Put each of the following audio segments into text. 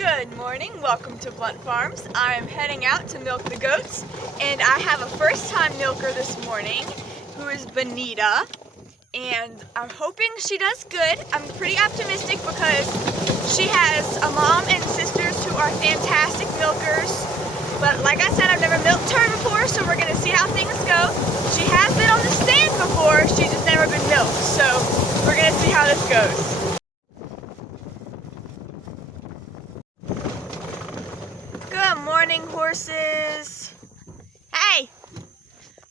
Good morning, welcome to Blunt Farms. I'm heading out to milk the goats, and I have a first-time milker this morning who is Bonita, and I'm hoping she does good. I'm pretty optimistic because she has a mom and sisters who are fantastic milkers, but like I said, I've never milked her before, so we're going to see how things go. She has been on the stand before, she's just never been milked, so we're going to see how this goes. Good morning, horses. Hey!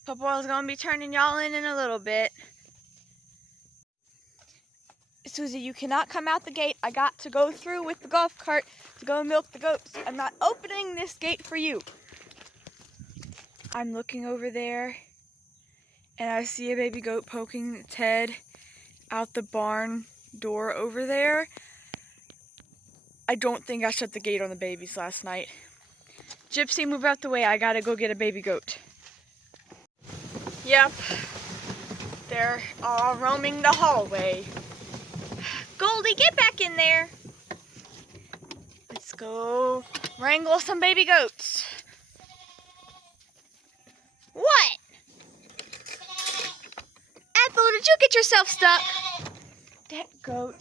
Papa's gonna be turning y'all in a little bit. Susie, you cannot come out the gate. I got to go through with the golf cart to go milk the goats. I'm not opening this gate for you. I'm looking over there, and I see a baby goat poking its head out the barn door over there. I don't think I shut the gate on the babies last night. Gypsy, move out the way. I gotta go get a baby goat. Yep, they're all roaming the hallway. Goldie, get back in there. Let's go wrangle some baby goats. What? Ethel, did you get yourself stuck? That goat.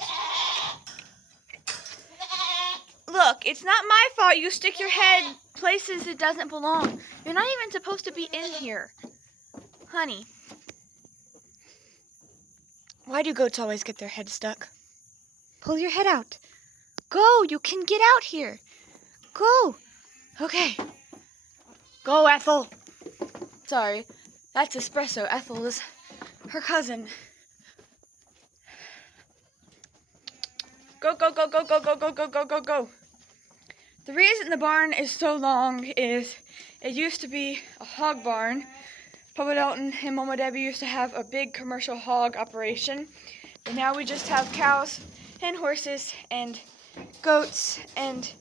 Look, it's not my fault you stick your head places it doesn't belong. You're not even supposed to be in here. Honey. Why do goats always get their head stuck? Pull your head out. Go, you can get out here. Go. Okay. Go, Ethel. Sorry, that's Espresso. Ethel is her cousin. Go, go, go, go, go, go, go, go, go, go, go. The reason the barn is so long is it used to be a hog barn. Papa Dalton and Mama Debbie used to have a big commercial hog operation. But now we just have cows and horses and goats and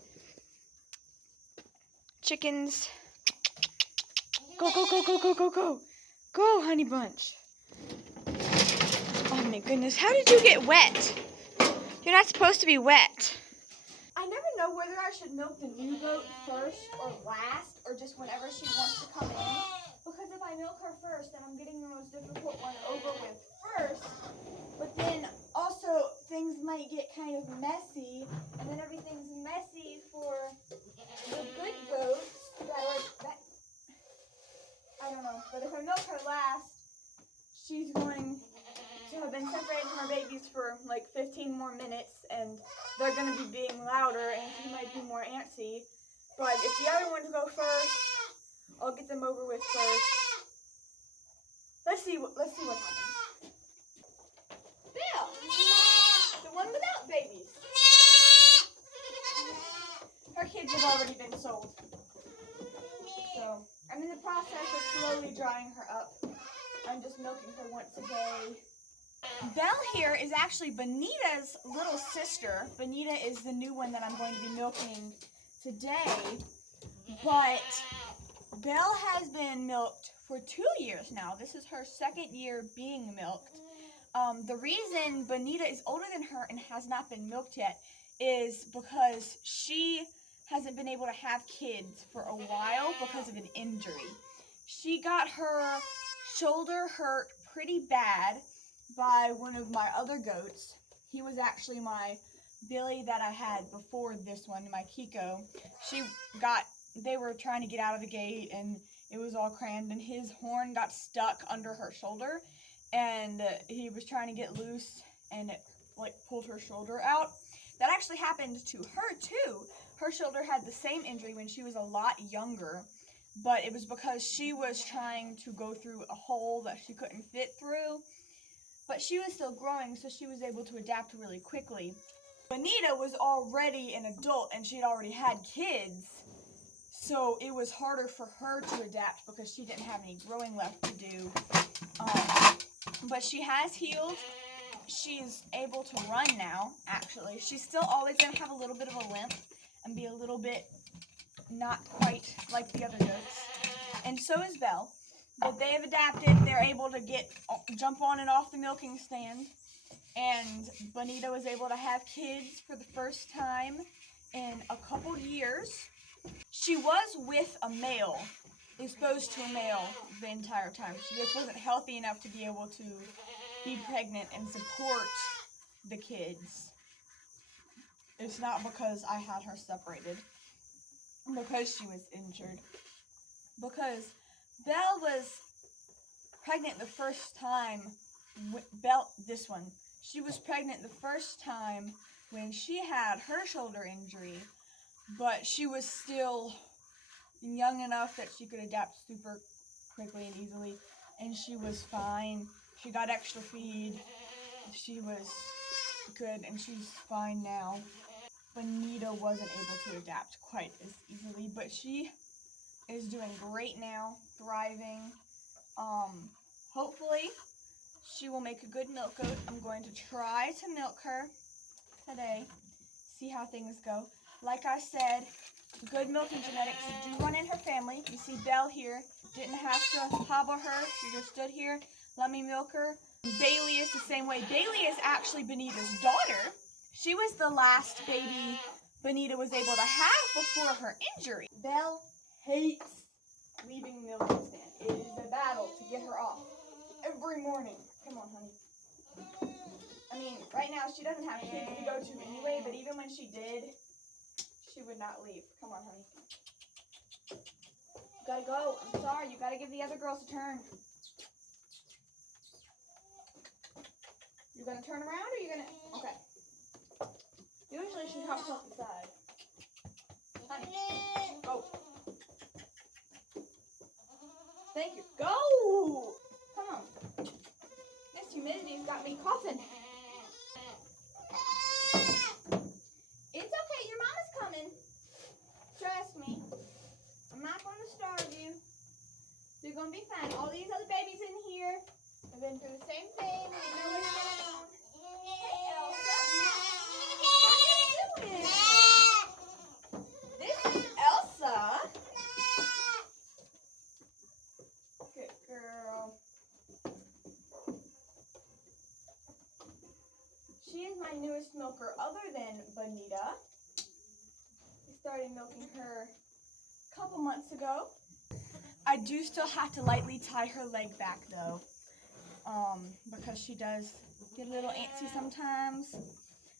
chickens. Go, go, go, go, go, go, go. Go, honey bunch. Oh my goodness, how did you get wet? You're not supposed to be wet. I never know whether I should milk the new goat first or last, or just whenever she wants to come in. Because if I milk her first, then I'm getting the most difficult one over with first. But then also things might get kind of messy, and then everything's messy for the good goats I don't know. But if I milk her last, she's going to have been separated from her babies for like 15 more minutes, and they're going to be being louder, and she might be more antsy. But if the other ones go first, I'll get them over with first. Let's see what happens. Bill, the one without babies. Her kids have already been sold. So I'm in the process of slowly drying her up. I'm just milking her once a day. Belle here is actually Bonita's little sister. Bonita is the new one that I'm going to be milking today. But Belle has been milked for 2 years now. This is her second year being milked. The reason Bonita is older than her and has not been milked yet is because she hasn't been able to have kids for a while because of an injury. She got her shoulder hurt pretty bad by one of my other goats. He was actually my Billy that I had before this one, my Kiko. They were trying to get out of the gate, and it was all crammed, and his horn got stuck under her shoulder, and he was trying to get loose, and it like pulled her shoulder out. That actually happened to her too. Her shoulder had the same injury when she was a lot younger, but it was because she was trying to go through a hole that she couldn't fit through. But she was still growing, so she was able to adapt really quickly. Bonita was already an adult, and she had already had kids, so it was harder for her to adapt because she didn't have any growing left to do. But she has healed. She's able to run now, actually. She's still always going to have a little bit of a limp and be a little bit not quite like the other goats. And so is Belle. But they have adapted. They're able to jump on and off the milking stand. And Bonita was able to have kids for the first time in a couple years. She was with a male, exposed to a male the entire time. She just wasn't healthy enough to be able to be pregnant and support the kids. It's not because I had her separated, because she was injured. Because Belle was pregnant the first time, this one, she was pregnant the first time when she had her shoulder injury, but she was still young enough that she could adapt super quickly and easily, and she was fine. She got extra feed. She was good, and she's fine now. Bonita wasn't able to adapt quite as easily, but she is doing great now, thriving. Hopefully she will make a good milk goat. I'm going to try to milk her today, see how things go. Like I said, good milking genetics do run in her family. You see Belle here, didn't have to hobble her. She just stood here, let me milk her. Bailey is the same way. Bailey is actually Bonita's daughter. She was the last baby Bonita was able to have before her injury. Belle hates leaving the milking stand. It is a battle to get her off every morning. Come on, honey. I mean, right now she doesn't have kids to go to anyway, but even when she did, she would not leave. Come on, honey. You gotta go. I'm sorry. You gotta give the other girls a turn. You gonna turn around or you gonna... Okay. Usually she hops off the side. Honey, go. Thank you. Go! Come on. This humidity's got me coughing. It's okay. Your mama's coming. Trust me. I'm not going to starve you. You're going to be fine. All these other babies in here have been through the same thing. They know what's going on. Hey, Elsa. What are you doing? This is Elsa. Good girl. She is my newest milker other than Bonita. We started milking her a couple months ago. I do still have to lightly tie her leg back though, because she does get a little antsy sometimes,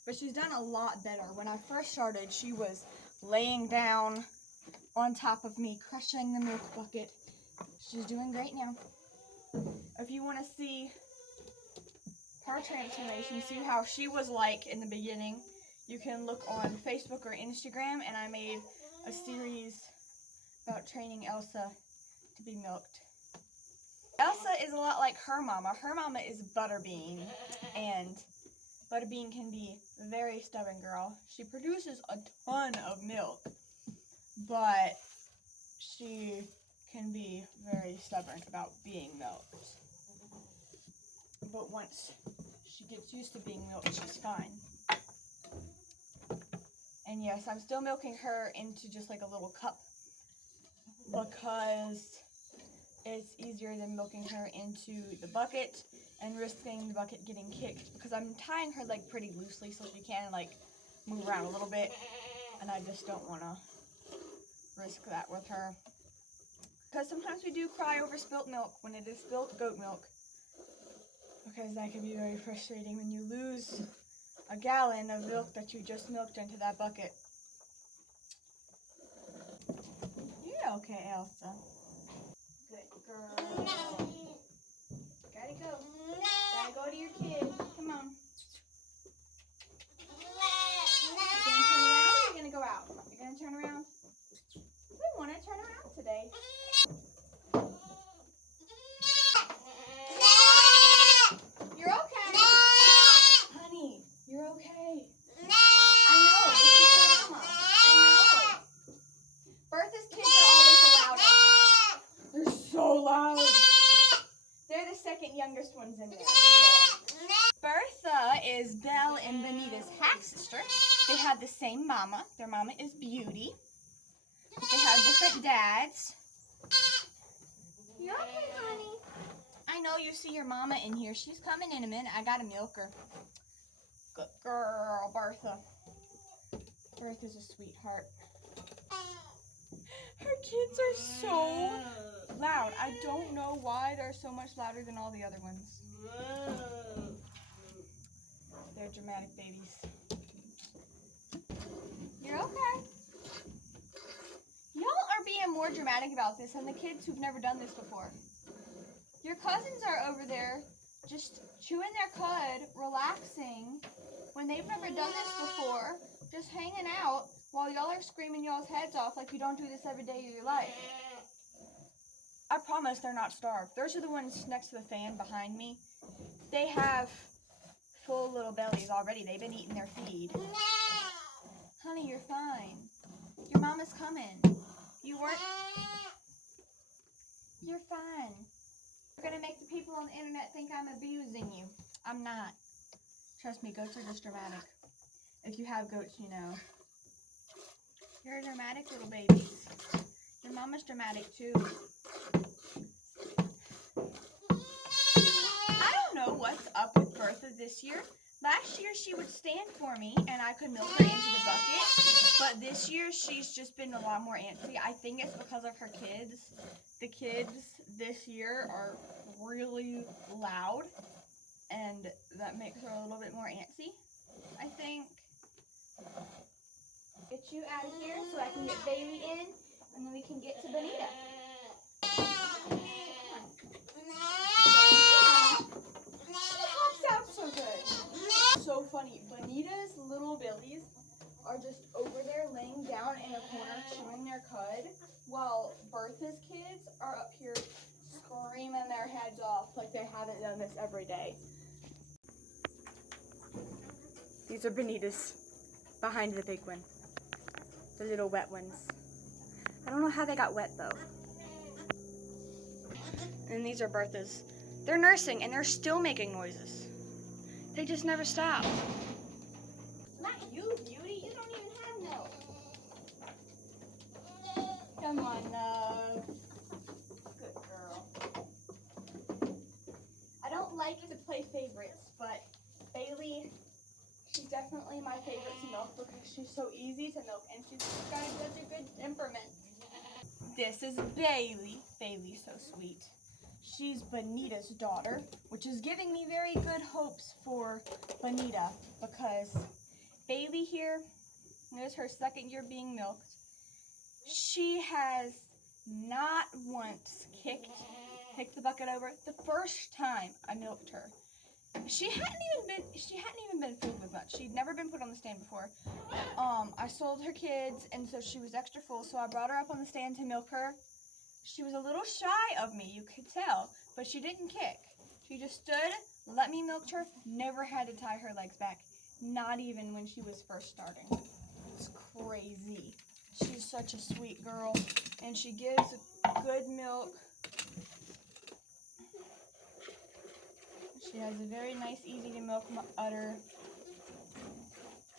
but she's done a lot better. When I first started, she was laying down on top of me, crushing the milk bucket. She's doing great now. If you want to see her transformation, see how she was like in the beginning, you can look on Facebook or Instagram, and I made a series about training Elsa to be milked. Elsa is a lot like her mama. Her mama is Butterbean, and Butterbean can be a very stubborn girl. She produces a ton of milk, but she can be very stubborn about being milked. But once she gets used to being milked, she's fine. And yes, I'm still milking her into just like a little cup because it's easier than milking her into the bucket and risking the bucket getting kicked, because I'm tying her leg pretty loosely so she can like move around a little bit, and I just don't want to risk that with her. Because sometimes we do cry over spilt milk when it is spilt goat milk, because that can be very frustrating when you lose a gallon of milk that you just milked into that bucket. You're okay, Elsa. Good girl. Gotta go. Gotta go to your kid. Come on. You're gonna turn around or you're gonna go out? You're gonna turn around? We wanna turn around today. You're okay. Honey, you're okay. I know. This is Mama. I know. Bertha's kids are always the loudest. They're so loud. They're the second youngest ones in there. So. Bertha is Belle and Bonita's half-sister. They have the same mama. Their mama is Beauty. They have different dads. You're okay, honey. I know you see your mama in here. She's coming in a minute. I gotta milk her. Good girl, Bertha. Bertha is a sweetheart. Her kids are so loud. I don't know why they're so much louder than all the other ones. They're dramatic babies. You're okay. Y'all are being more dramatic about this than the kids who've never done this before. Your cousins are over there just chewing their cud, relaxing, when they've never done this before, just hanging out while y'all are screaming y'all's heads off like you don't do this every day of your life. I promise they're not starved. Those are the ones next to the fan behind me. They have full little bellies already. They've been eating their feed. Honey, you're fine. Your mama's coming. You weren't... You're fine. You're gonna make the people on the internet think I'm abusing you. I'm not. Trust me, goats are just dramatic. If you have goats, you know. You're dramatic little babies. Your mama's dramatic too. I don't know what's up with Bertha this year. Last year she would stand for me and I could milk her into the bucket. But this year she's just been a lot more antsy. I think it's because of her kids. The kids this year are really loud and that makes her a little bit more antsy, I think. Get you out of here so I can get Bailey in and then we can get to Bonita. She hops out so good. So funny. Bonita's little billies are just over there laying down in a corner chewing their cud while Bertha's kids are up here screaming their heads off like they haven't done this every day. These are Bonita's behind the big one. The little wet ones. I don't know how they got wet though. And these are Bertha's. They're nursing and they're still making noises. They just never stop. Not you, Beauty. You don't even have milk. Come on, love. Good girl. I don't like to play favorites, but Bailey, she's definitely my favorite to milk because she's so easy to milk and she's got such a good temperament. This is Bailey. Bailey's so sweet. She's Bonita's daughter, which is giving me very good hopes for Bonita because Bailey here, this is her second year being milked. She has not once kicked the bucket over the first time I milked her. She hadn't even been filled with much. She'd never been put on the stand before. I sold her kids, and so she was extra full, so I brought her up on the stand to milk her. She was a little shy of me, you could tell, but she didn't kick. She just stood, let me milk her, never had to tie her legs back, not even when she was first starting. It's crazy. She's such a sweet girl, and she gives good milk. She has a very nice, easy to milk udder.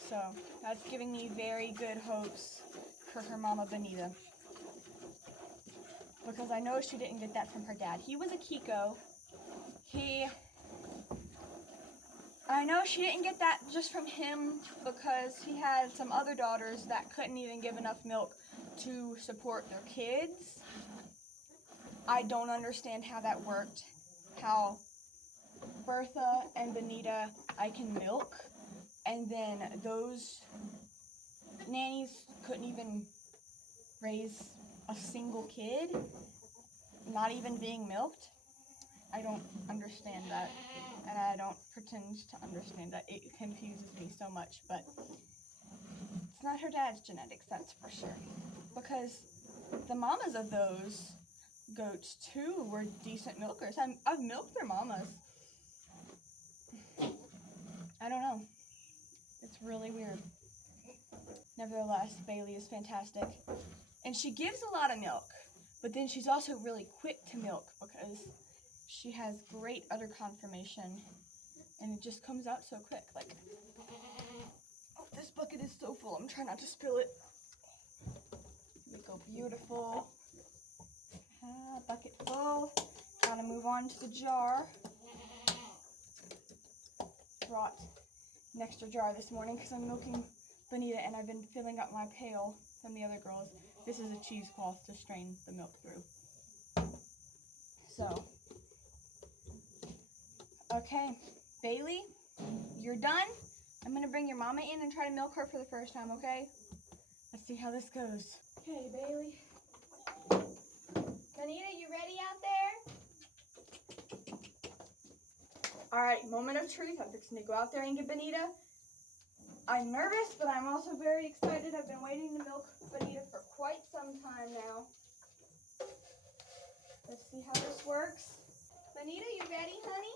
So that's giving me very good hopes for her mama Bonita. Because I know she didn't get that from her dad. He was a Kiko. I know she didn't get that just from him because he had some other daughters that couldn't even give enough milk to support their kids. I don't understand how that worked. How Bertha and Bonita I can milk, and then those nannies couldn't even raise a single kid, not even being milked. I don't understand that, and I don't pretend to understand that. It confuses me so much, but it's not her dad's genetics, that's for sure. Because the mamas of those goats too were decent milkers. I've milked their mamas. I don't know. It's really weird. Nevertheless, Bailey is fantastic. And she gives a lot of milk, but then she's also really quick to milk because she has great udder conformation and it just comes out so quick. Like, oh, this bucket is so full. I'm trying not to spill it. Here we go, beautiful. Bucket full. Gotta move on to the jar. Brought an extra jar this morning because I'm milking Bonita, and I've been filling up my pail from the other girls. This is a cheesecloth to strain the milk through. So, okay, Bailey, you're done. I'm gonna bring your mama in and try to milk her for the first time, okay? Let's see how this goes. Okay, Bailey. Bonita, you ready out there? All right, moment of truth. I'm fixing to go out there and get Bonita. I'm nervous, but I'm also very excited. I've been waiting to milk Bonita for quite some time now. Let's see how this works. Bonita, you ready, honey?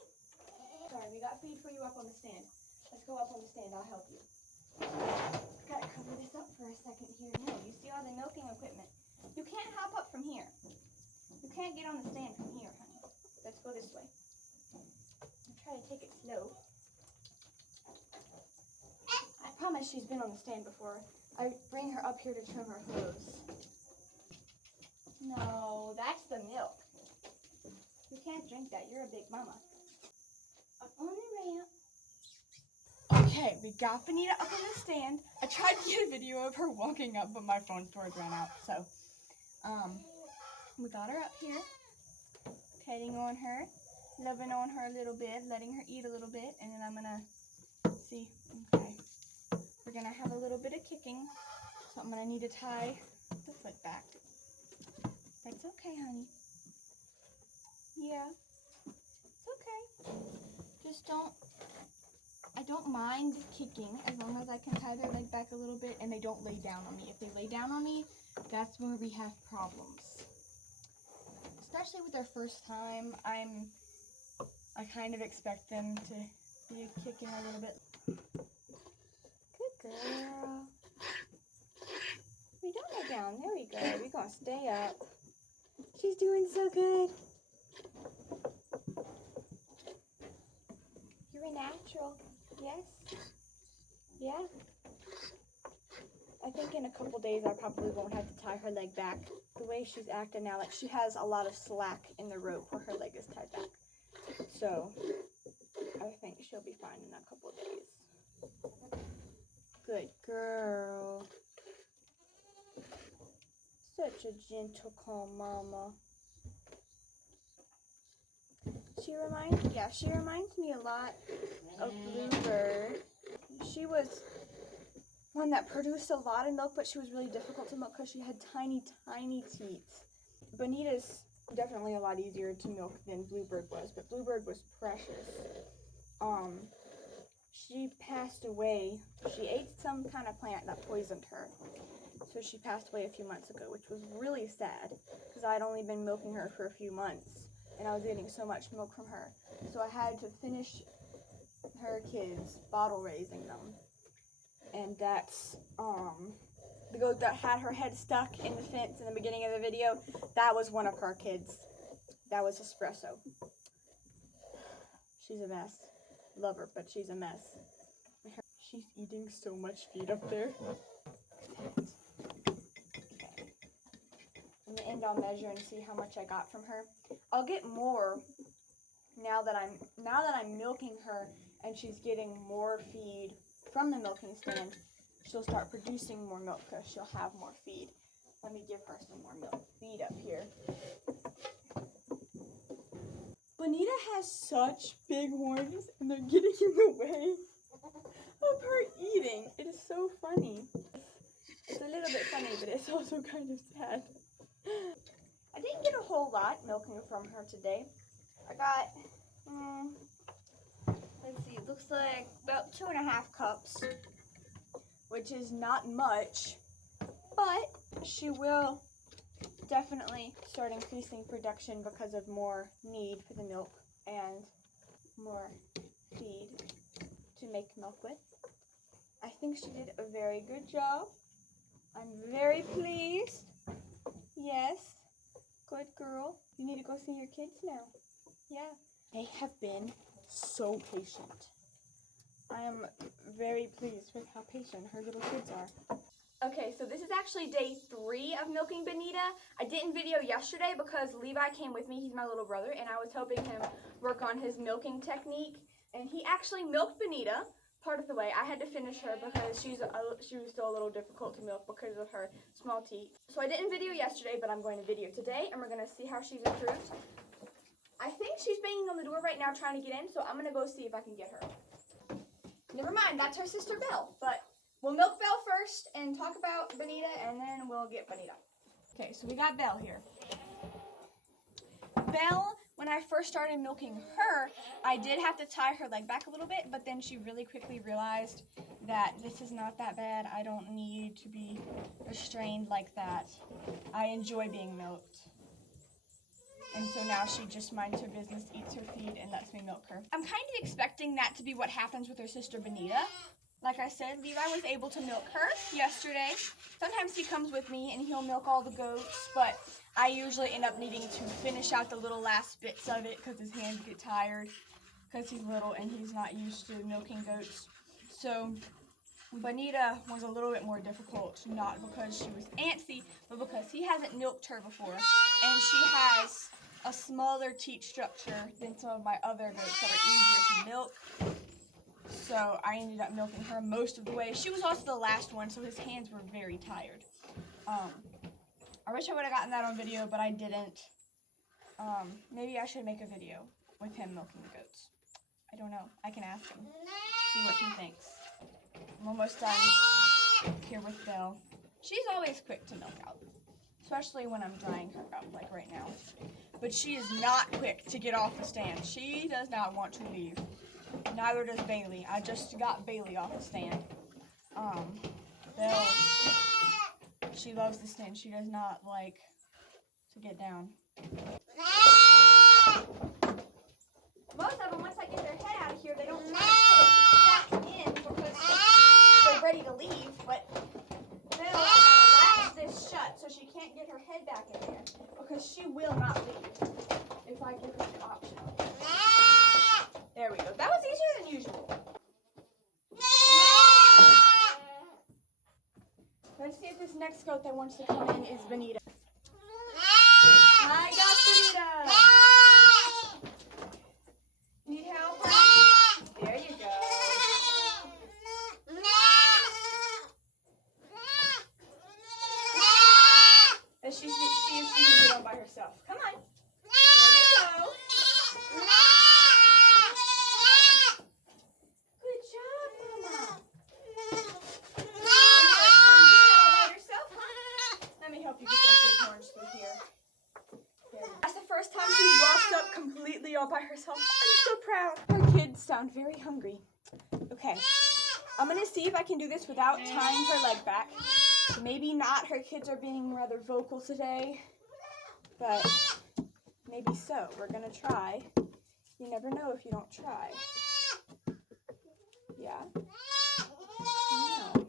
Sorry, we got feed for you up on the stand. Let's go up on the stand. I'll help you. Gotta cover this up for a second here. No, you see all the milking equipment. You can't hop up from here. You can't get on the stand from here, honey. Let's go this way. I'll try to take it slow. I promise she's been on the stand before. I bring her up here to trim her hose. No, that's the milk. You can't drink that. You're a big mama. Up on the ramp. Okay, we got Bonita up on the stand. I tried to get a video of her walking up, but my phone storage ran out. So, we got her up here, petting on her, loving on her a little bit, letting her eat a little bit, and then I'm gonna see. Okay, we're gonna have a little bit of kicking, so I'm gonna need to tie the foot back. That's okay, honey. Yeah, it's okay. Just I don't mind kicking as long as I can tie their leg back a little bit and they don't lay down on me. If they lay down on me, that's where we have problems. Especially with their first time, I kind of expect them to be kicking a little bit. Good girl. We don't lay down. There we go. We're going to stay up. She's doing so good. You're a natural. Yes. Yeah. I think in a couple days I probably won't have to tie her leg back. The way she's acting now, like she has a lot of slack in the rope where her leg is tied back. So I think she'll be fine in a couple days. Good girl. Such a gentle, calm mama. She reminds me a lot of Bluebird. She was one that produced a lot of milk, but she was really difficult to milk because she had tiny, tiny teeth. Bonita's definitely a lot easier to milk than Bluebird was, but Bluebird was precious. She passed away. She ate some kind of plant that poisoned her. So she passed away a few months ago, which was really sad because I'd only been milking her for a few months and I was getting so much milk from her. So I had to finish her kids, bottle raising them. And that's, the goat that had her head stuck in the fence in the beginning of the video, that was one of her kids. That was Espresso. She's a mess. Love her, but she's a mess. She's eating so much feed up there. Okay. In the end, I'll measure and see how much I got from her. I'll get more now that I'm milking her and she's getting more feed from the milking stand. She'll start producing more milk because she'll have more feed. Let me give her some more milk. Feed up here. Bonita has such big horns and they're getting in the way of her eating. It is so funny. It's a little bit funny, but it's also kind of sad. I didn't get a whole lot milking from her today. I got, let's see, it looks like about 2.5 cups, which is not much, but she will definitely start increasing production because of more need for the milk and more feed to make milk with. I think she did a very good job. I'm very pleased. Yes, good girl. You need to go see your kids now. Yeah, they have been so patient. I am very pleased with how patient her little kids are. Okay, so this is actually day 3 of milking Bonita. I didn't video yesterday because Levi came with me. He's my little brother, and I was helping him work on his milking technique. And he actually milked Bonita part of the way. I had to finish her because she was still a little difficult to milk because of her small teeth. So I didn't video yesterday, but I'm going to video today, and we're going to see how she's improved. I think she's banging on the door right now trying to get in, so I'm going to go see if I can get her. Never mind, that's her sister Belle, but we'll milk Belle first and talk about Bonita, and then we'll get Bonita. Okay, so we got Belle here. Belle, when I first started milking her, I did have to tie her leg back a little bit, but then she really quickly realized that this is not that bad. I don't need to be restrained like that. I enjoy being milked. And so now she just minds her business, eats her feed, and lets me milk her. I'm kind of expecting that to be what happens with her sister Bonita. Like I said, Levi was able to milk her yesterday. Sometimes he comes with me and he'll milk all the goats, but I usually end up needing to finish out the little last bits of it because his hands get tired because he's little and he's not used to milking goats. So Bonita was a little bit more difficult, not because she was antsy, but because he hasn't milked her before, and she has a smaller teat structure than some of my other goats that are easier to milk. So I ended up milking her most of the way. She was also the last one, so his hands were very tired. I wish I would have gotten that on video, but I didn't. Maybe I should make a video with him milking the goats. I don't know. I can ask him, see what he thinks. I'm almost done here with Belle. She's always quick to milk out, especially when I'm drying her up, like right now. But she is not quick to get off the stand. She does not want to leave. Neither does Bailey. I just got Bailey off the stand. Belle, she loves the stand. She does not like to get down. Most of them, once I get their head out of here, they don't try to put it back in because they're ready to leave. But Belle, I gotta latch this shut so she can't get her head back in there because she will not leave if I give her the option. There we go. That was easier than usual. Let's see if this next goat that wants to come in is Bonita. I got Bonita. Need help? There you go. Let's see if she can get on by herself. Come on. There you go. Good job, Mama. Let me help you get those big horns through here. That's the first time she's walked up completely all by herself. I'm so proud. Her kids sound very hungry. Okay, I'm gonna see if I can do this without tying her leg back. Maybe not. Her kids are being rather vocal today, but maybe so. We're gonna try. You never know if you don't try. Yeah? No.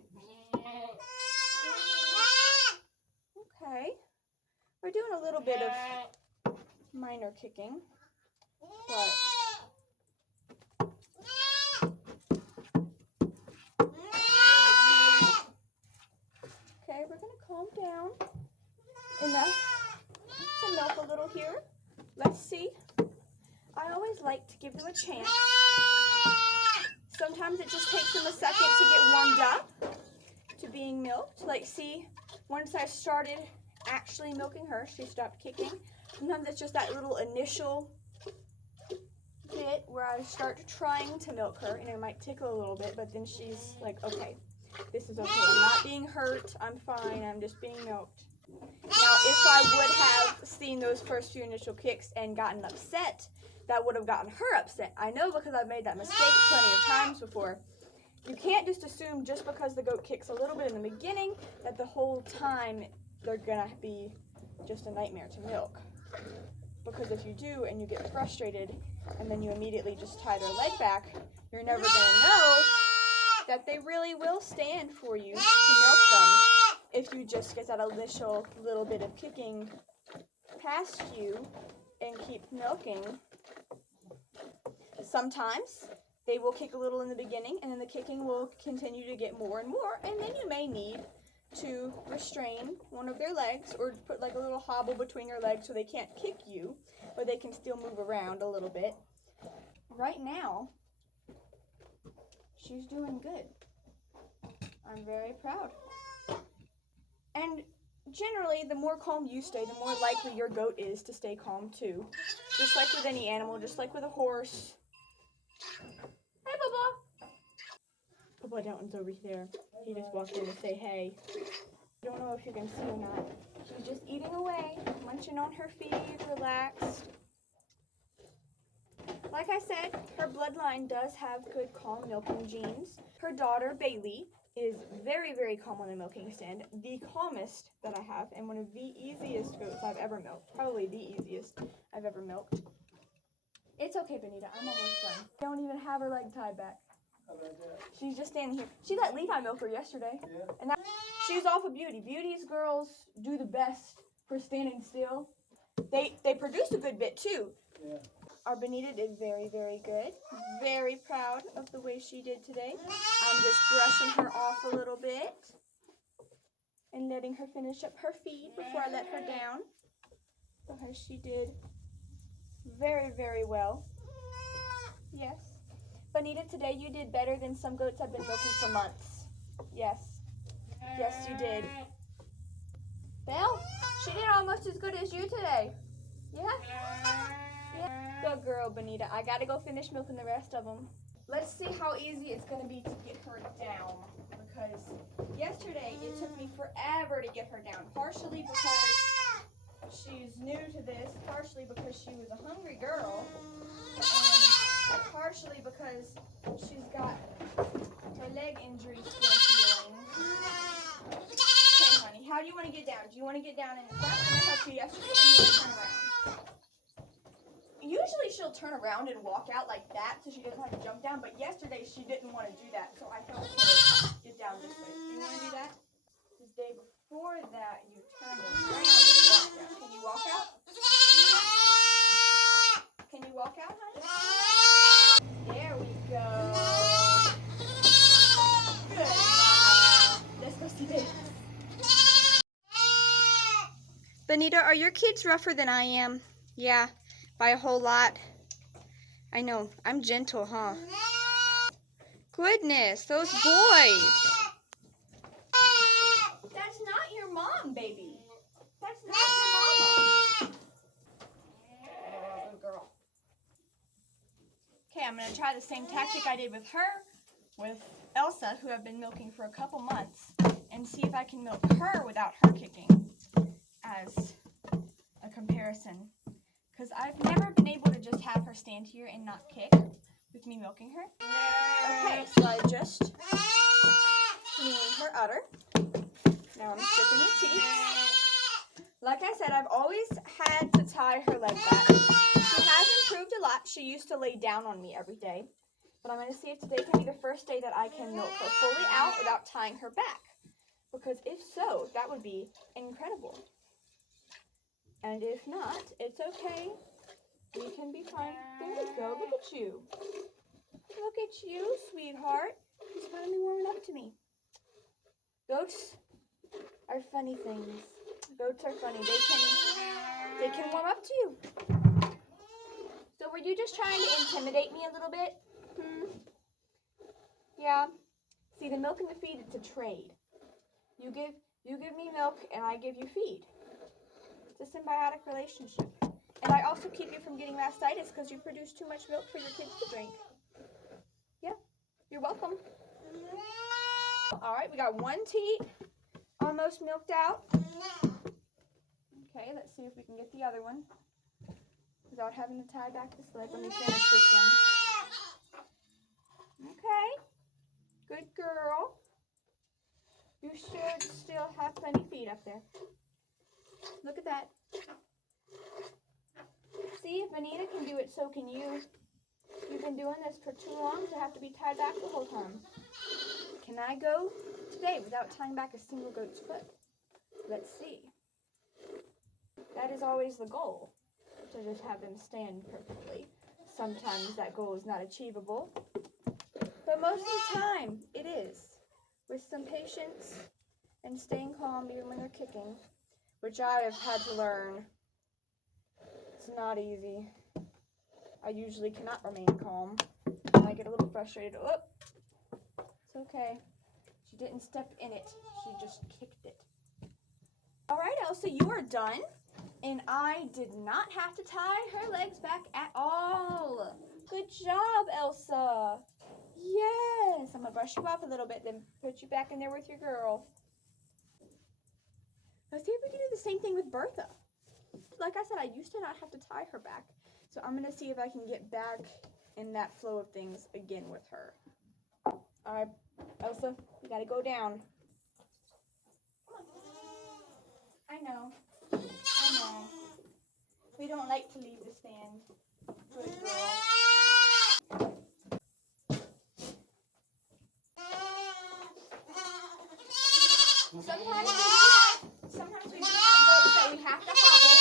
Okay. We're doing a little bit of minor kicking, but okay, we're gonna calm down enough to milk a little here. Let's see. I always like to give them a chance. Sometimes it just takes them a second to get warmed up to being milked. Like, see, once I started actually milking her, she stopped kicking. Sometimes it's just that little initial bit where I start trying to milk her, and it might tickle a little bit, but then she's like, okay, this is okay. I'm not being hurt. I'm fine. I'm just being milked. Now, if I would have seen those first few initial kicks and gotten upset, that would have gotten her upset. I know because I've made that mistake plenty of times before. You can't just assume just because the goat kicks a little bit in the beginning that the whole time they're gonna be just a nightmare to milk. Because if you do and you get frustrated and then you immediately just tie their leg back, you're never gonna know that they really will stand for you to milk them if you just get that initial little bit of kicking past you and keep milking. Sometimes they will kick a little in the beginning, and then the kicking will continue to get more and more, and then you may need to restrain one of their legs or put like a little hobble between your legs so they can't kick you, but they can still move around a little bit. Right now, she's doing good. I'm very proud. And generally, the more calm you stay, the more likely your goat is to stay calm too. Just like with any animal, just like with a horse. Hey, Bubba! Bubba Downton's over there. He just walked in to say hey. I don't know if you can see or not. She's just eating away, munching on her feed, relaxed. Like I said, her bloodline does have good calm milking genes. Her daughter, Bailey, is very, very calm on the milking stand. The calmest that I have, and one of the easiest goats I've ever milked. Probably the easiest I've ever milked. It's okay, Bonita. I'm almost done. I don't even have her leg tied back. She's just standing here. She let Levi milk her yesterday. Yeah. And that, she's off of Beauty. Beauty's girls do the best for standing still. They produce a good bit too. Yeah. Our Bonita did very, very good. Very proud of the way she did today. I'm just brushing her off a little bit and letting her finish up her feed before I let her down. Because she did very, very well. Yes. Bonita, today you did better than some goats I've been milking for months. Yes. Yes, you did. Belle, she did almost as good as you today. Yeah? Yeah. Good girl, Bonita. I gotta go finish milking the rest of them. Let's see how easy it's gonna be to get her down. Because yesterday it took me forever to get her down. Partially because she's new to this. Partially because she was a hungry girl. And partially because she's got her leg injury still healing. Okay, honey, how do you want to get down? Do you want to get down in the front? I helped you yesterday, or do you want to turn around? Usually she'll turn around and walk out like that so she doesn't have to jump down, but yesterday she didn't want to do that, so I helped her get down this way. Do you want to do that? The day before that, you turned around and walked out. Can you walk out? Can you walk out, honey? There we go. Good. Let's go see baby. Bonita, are your kids rougher than I am? Yeah, by a whole lot. I know. I'm gentle, huh? Goodness, those boys. That's not your mom, baby. That's not your mama. Oh, good girl. Okay, I'm going to try the same tactic I did with her, with Elsa, who I've been milking for a couple months, and see if I can milk her without her kicking as a comparison. Because I've never been able to just have her stand here and not kick with me milking her. Okay, so I just cleaned her udder. Now I'm stripping the teeth. Like I said, I've always had to tie her leg back. She has improved a lot. She used to lay down on me every day. But I'm going to see if today can be the first day that I can milk her fully out without tying her back. Because if so, that would be incredible. And if not, it's okay. We can be fine. There we go. Look at you. Look at you, sweetheart. He's finally warming up to me. Goats are funny things. Goats are funny. They can warm up to you. So were you just trying to intimidate me a little bit? Yeah. See, the milk and the feed, it's a trade. You give me milk and I give you feed. It's a symbiotic relationship. And I also keep you from getting mastitis because you produce too much milk for your kids to drink. Yeah, you're welcome. All right, we got one teat almost milked out. Okay, let's see if we can get the other one without having to tie back this leg. Let me finish this one. Okay, good girl. You should still have plenty feed up there. Look at that. See, if Bonita can do it, so can you. You've been doing this for too long to have to be tied back the whole time. Can I go today without tying back a single goat's foot? Let's see. That is always the goal, to just have them stand perfectly. Sometimes that goal is not achievable, but most of the time it is. With some patience and staying calm even when they're kicking, which I have had to learn. It's not easy. I usually cannot remain calm. And I get a little frustrated. Oh, It's okay. She didn't step in it. She just kicked it. All right, Elsa, you are done. And I did not have to tie her legs back at all. Good job, Elsa. Yes. I'm going to brush you off a little bit, then put you back in there with your girl. Let's see if we can do the same thing with Bertha. Like I said, I used to not have to tie her back. So I'm going to see if I can get back in that flow of things again with her. All right, Elsa, you got to go down. I know. We don't like to leave the stand. Good girl. Sometimes we do have goats that we have to hobble.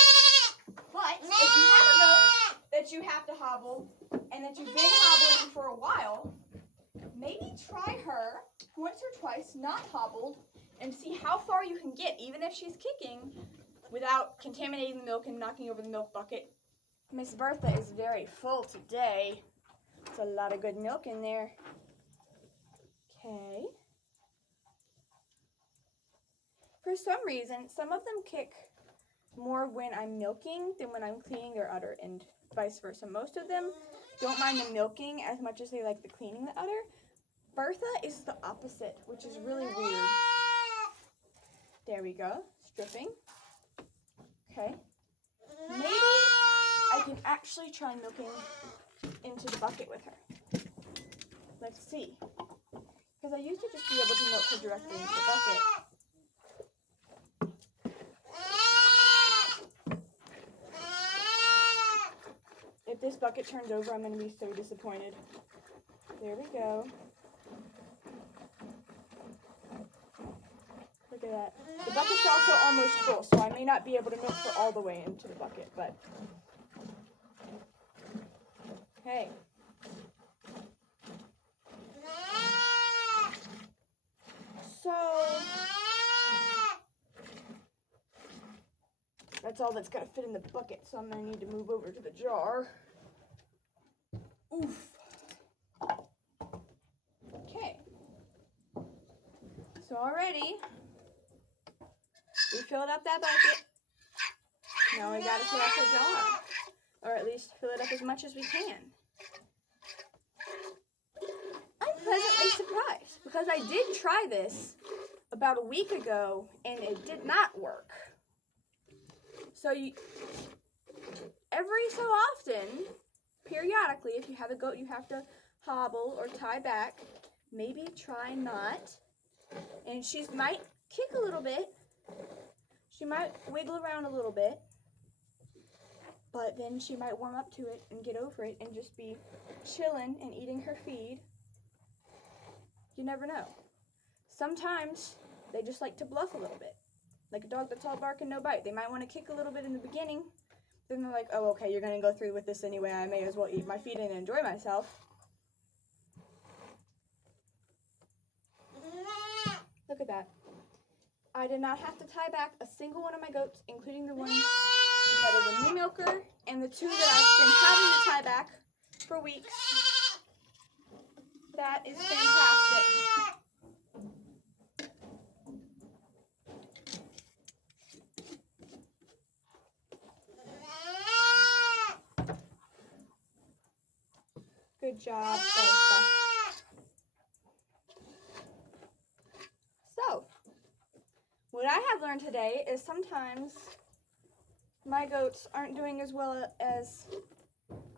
But if you have a goat that you have to hobble and that you've been hobbling for a while, maybe try her once or twice, not hobbled, and see how far you can get, even if she's kicking, without contaminating the milk and knocking over the milk bucket. Miss Bertha is very full today. There's a lot of good milk in there. Okay. For some reason, some of them kick more when I'm milking than when I'm cleaning their udder, and vice versa. Most of them don't mind the milking as much as they like the cleaning the udder. Bertha is the opposite, which is really weird. There we go. Stripping. Okay. Maybe I can actually try milking into the bucket with her. Let's see. Because I used to just be able to milk her directly into the bucket. If this bucket turns over, I'm going to be so disappointed. There we go. Look at that. The bucket's also almost full, so I may not be able to milk her all the way into the bucket, but... Hey. So... That's all that's got to fit in the bucket, so I'm going to need to move over to the jar. Oof. Okay. So already, we filled up that bucket. Now we got to fill up the jar. Or at least fill it up as much as we can. I'm pleasantly surprised, because I did try this about a week ago, and it did not work. So every so often, periodically, if you have a goat you have to hobble or tie back, maybe try not. And she might kick a little bit. She might wiggle around a little bit. But then she might warm up to it and get over it and just be chilling and eating her feed. You never know. Sometimes they just like to bluff a little bit. Like a dog that's all bark and no bite. They might want to kick a little bit in the beginning. Then they're like, oh, okay, you're going to go through with this anyway. I may as well eat my feed and enjoy myself. Look at that. I did not have to tie back a single one of my goats, including the one that is a new milker and the two that I've been having to tie back for weeks. That is fantastic. Good job, Bertha. So, what I have learned today is sometimes my goats aren't doing as well as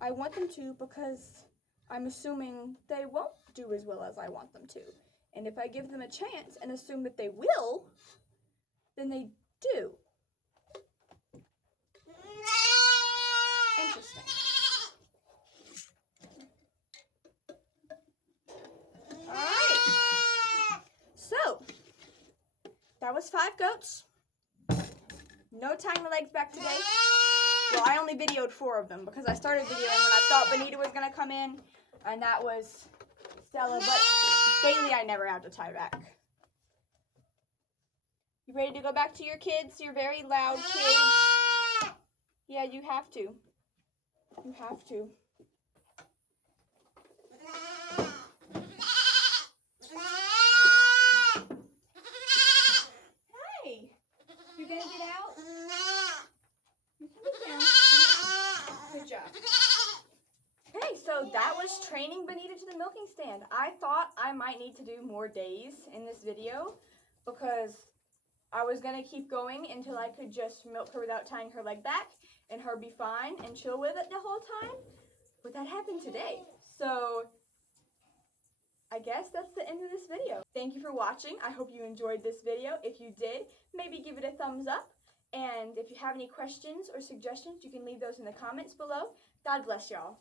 I want them to because I'm assuming they won't do as well as I want them to. And if I give them a chance and assume that they will, then they do. Interesting. Alright. So, that was 5 goats. No tying the legs back today. Well, I only videoed 4 of them because I started videoing when I thought Bonita was going to come in, and that was Stella, but Bailey I never had to tie back. You ready to go back to your kids, your very loud kids? Yeah, you have to. You have to. you gonna get out? You can get down. Good job. Okay, so that was training Bonita to the milking stand. I thought I might need to do more days in this video because I was gonna keep going until I could just milk her without tying her leg back and her be fine and chill with it the whole time. But that happened today. So I guess that's the end of this video. Thank you for watching. I hope you enjoyed this video. If you did, maybe give it a thumbs up. And if you have any questions or suggestions, you can leave those in the comments below. God bless y'all.